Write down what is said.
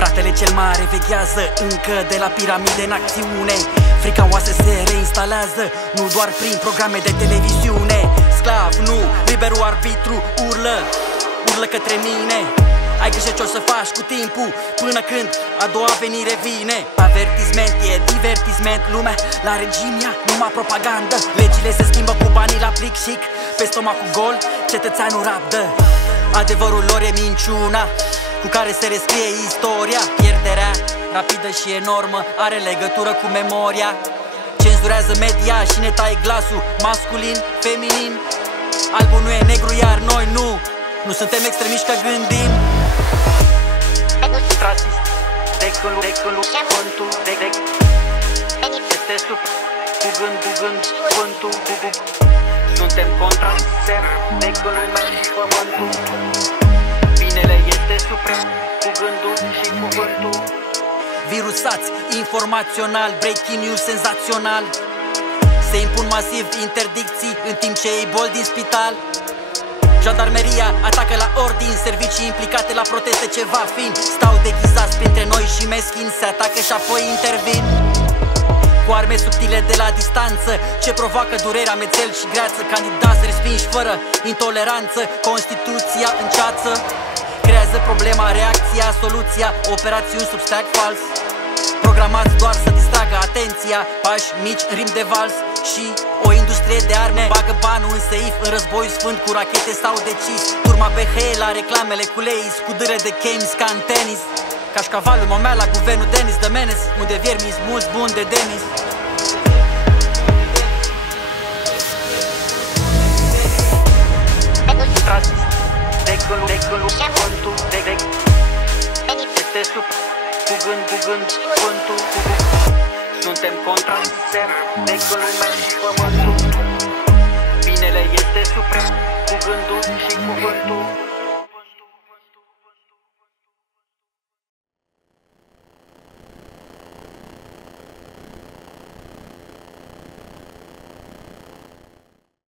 Fratele cel mare veghează încă de la piramide în acțiune. Frica oase se reinstalează, nu doar prin programe de televiziune. Sclav, nu, liberul arbitru urlă către mine. Ai grijă ce o să faci cu timpul, până când a doua venire vine. Avertisment, e divertisment, lumea la regim ia numai propagandă. Legile se schimbă cu banii la plic chic, pe stomacul gol cetățeanul rabdă. Adevărul lor e minciuna cu care se rescrie istoria. Pierderea rapidă și enormă are legătură cu memoria. Cenzurează media și ne taie glasul, masculin, feminin. Albul nu e negru, iar noi nu suntem extremiști că gândim. Rasist, decâlul, contul, este sub, cu vântul, suntem contra sistem, decâlul și pământul. Binele este suprem, cu gândul și cuvântul. Virusați, informațional, breaking news senzațional. Se impun masiv interdicții în timp ce ei boli din spital. Jandarmeria atacă la ordin, servicii implicate la proteste ceva fin. Stau deghizați printre noi și meschini, se atacă și apoi intervin cu arme subtile de la distanță, ce provoacă durere, amețel și greață. Candidați respinși fără intoleranță, Constituția în ceață. Creează problema, reacția, soluția, operațiuni sub steag fals. Programați doar să distragă atenția, pași mici în rim de vals. Și o industrie de arme bagă banul în seif, în război sfânt cu rachete s-au decis. Turma BH la reclamele cu leis, cu dâre de games ca în tenis. Cașcavalul momea la guvernul Denis de Menes, unde viermi mulți buni de Denis. Rasist, decâlul, contul, este sub, cu gând, contul, suntem contra sistem, decâlul și pământul. Binele este suprem, cu gândul și cuvântul.